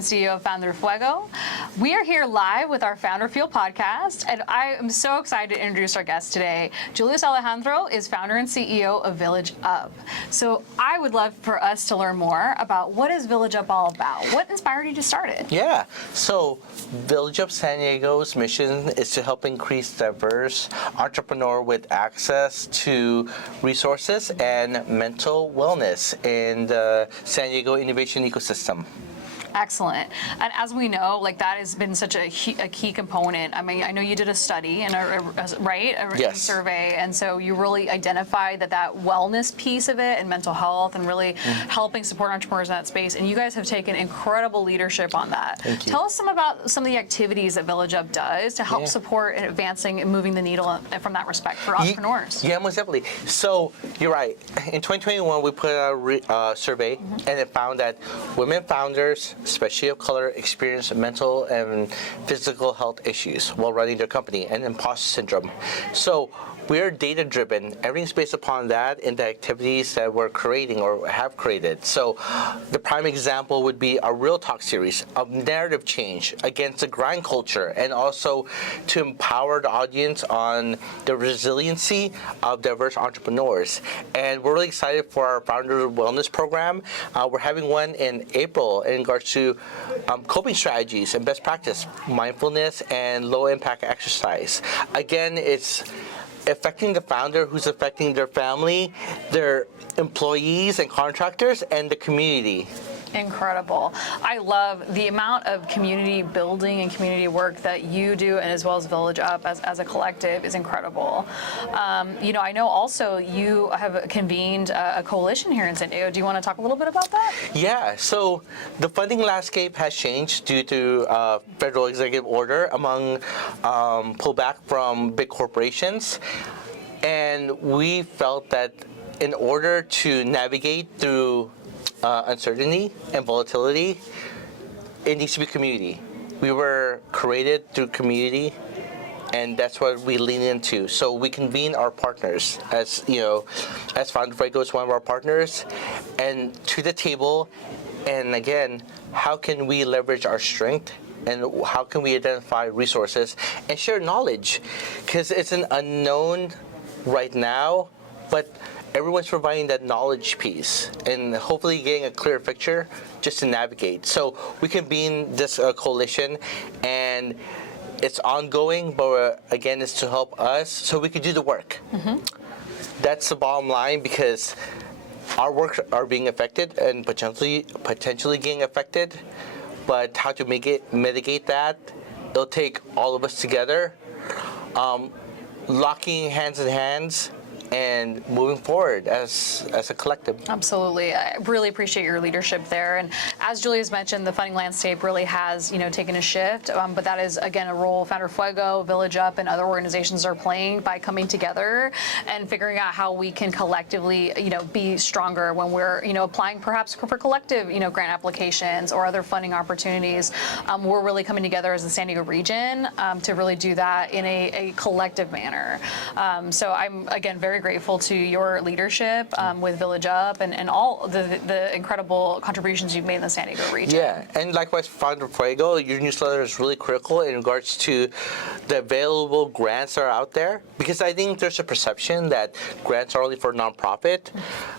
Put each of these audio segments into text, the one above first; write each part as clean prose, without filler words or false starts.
and CEO of FounderFuego. We are here live with our Founder Fuel podcast, and I am so excited to introduce our guest today. Julius Alejandro is founder and CEO of Village Up. So I would love for us to learn more about what is Village Up all about? What inspired you to start it? Yeah, so Village Up San Diego's mission is to help increase diverse entrepreneur with access to resources and mental wellness in the San Diego innovation ecosystem. Excellent. And as we know, like that has been such a key component. I mean, I know you did a study and a survey, and so you really identified that wellness piece of it and mental health and really helping support entrepreneurs in that space. And you guys have taken incredible leadership on that. Thank you. Tell us about some of the activities that Village Up does to help support and advancing and moving the needle from that respect for entrepreneurs. Yeah, most definitely. So you're right. In 2021, we put out a survey, and it found that women founders, especially of color, experience mental and physical health issues while running their company and imposter syndrome. So we're data-driven. Everything's based upon that in the activities that we're creating or have created. So the prime example would be our Real Talk series of narrative change against the grind culture, and also to empower the audience on the resiliency of diverse entrepreneurs. And we're really excited for our Founder Wellness program. We're having one in April in regards to coping strategies and best practice, mindfulness, and low-impact exercise. Again, it's affecting the founder who's affecting their family, their employees and contractors, and the community. Incredible. I love the amount of community building and community work that you do, and as well as Village Up as a collective is incredible. I know also you have convened a coalition here in San Diego. Do you want to talk a little bit about that? Yeah, so the funding landscape has changed due to federal executive order among pullback from big corporations. And we felt that in order to navigate through uncertainty and volatility, it needs to be community. We were created through community, and that's what we lean into. So we convene our partners, as FounderFuego is one of our partners, and to the table. And again, how can we leverage our strength, and how can we identify resources and share knowledge? Because it's an unknown right now, but everyone's providing that knowledge piece and hopefully getting a clear picture just to navigate. So we convene this coalition, and it's ongoing, but again, it's to help us so we can do the work. That's the bottom line, because our works are being affected and potentially getting affected, but how to mitigate that, it'll take all of us together, locking hands in hands, and moving forward as a collective. Absolutely. I really appreciate your leadership there. And as Julius mentioned, the funding landscape really has, taken a shift. But that is, again, a role FounderFuego, Village Up, and other organizations are playing by coming together and figuring out how we can collectively, be stronger when we're, applying perhaps for collective, grant applications or other funding opportunities. We're really coming together as the San Diego region to really do that in a collective manner. So I'm, again, very grateful to your leadership with Village Up and all the incredible contributions you've made in the San Diego region. Yeah, and likewise, FounderFuego, your newsletter is really critical in regards to the available grants that are out there, because I think there's a perception that grants are only for nonprofit,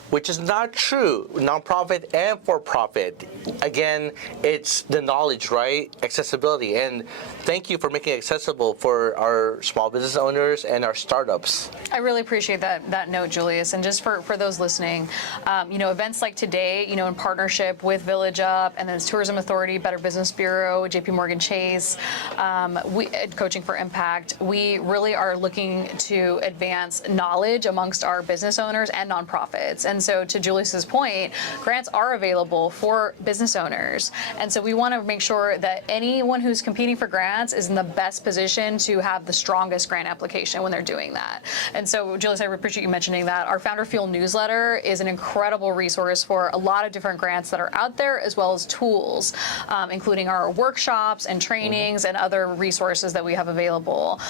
which is not true. Nonprofit and for-profit. Again, it's the knowledge, right? Accessibility. And thank you for making it accessible for our small business owners and our startups. I really appreciate that note, Julius. And just for those listening, events like today, in partnership with Village Up and then Tourism Authority, Better Business Bureau, JP Morgan Chase, Coaching for Impact, we really are looking to advance knowledge amongst our business owners and nonprofits. And so to Julius's point, grants are available for business owners. And so we want to make sure that anyone who's competing for grants is in the best position to have the strongest grant application when they're doing that. And so, Julius, I appreciate you mentioning that. Our Founder Fuel newsletter is an incredible resource for a lot of different grants that are out there, as well as tools, including our workshops and trainings and other resources that we have available.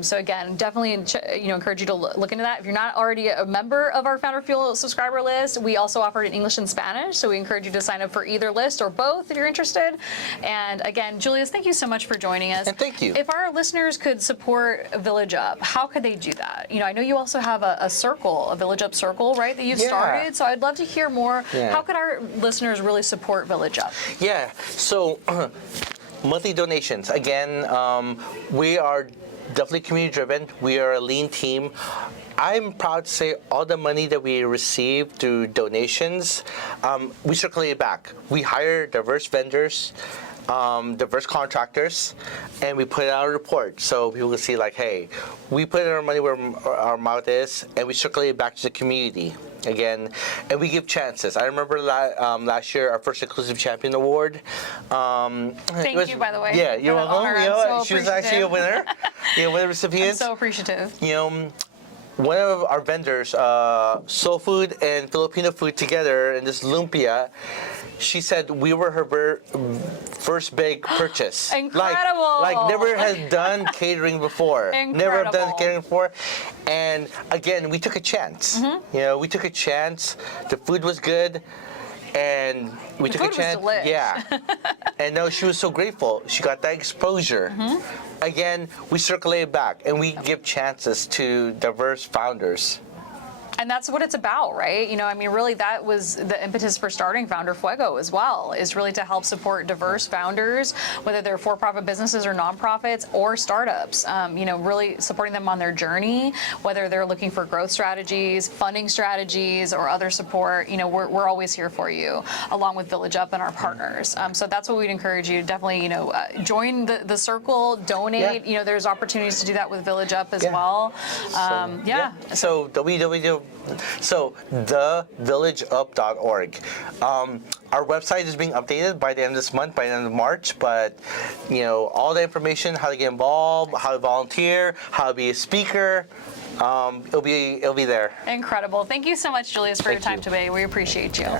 So again, definitely encourage you to look into that. If you're not already a member of our Founder Fuel subscriber list, we also offer it in English and Spanish, so we encourage you to sign up for either list or both if you're interested. And again, Julius, thank you so much for joining us. And thank you. If our listeners could support Village Up, how could they do that? I know you also have a circle, a Village Up circle, right, that you've started. So I'd love to hear more. How could our listeners really support Village Up? Yeah, so monthly donations. Again, we are definitely community driven. We are a lean team. I'm proud to say all the money that we receive through donations, we circulate it back. We hire diverse vendors, diverse contractors, and we put out a report so people can see like, hey, we put our money where our mouth is, and we circulate it back to the community again, and we give chances. I remember last year our first Inclusive Champion Award. Thank you, by the way. Yeah, you're welcome. She was actually a winner. Winner recipient. I'm so appreciative. One of our vendors, soul food and Filipino food together in this lumpia, she said we were her first big purchase. Incredible! Like never has done catering before. Incredible. Never have done catering before. And again, we took a chance. We took a chance. The food was good. And we took a chance. Was delish. Yeah. And no, she was so grateful. She got that exposure. Again, we circulate it back and we give chances to diverse founders. And that's what it's about, right? Really that was the impetus for starting FounderFuego as well, is really to help support diverse founders, whether they're for-profit businesses or nonprofits or startups, really supporting them on their journey, whether they're looking for growth strategies, funding strategies, or other support. We're always here for you, along with Village Up and our partners. So that's what we'd encourage you to definitely, join the circle, donate. There's opportunities to do that with Village Up as well. So thevillageup.org. Our website is being updated by the end of this month, by the end of March, but all the information, how to get involved, how to volunteer, how to be a speaker, it'll be there. Incredible. Thank you so much, Julius, for your time today. We appreciate you.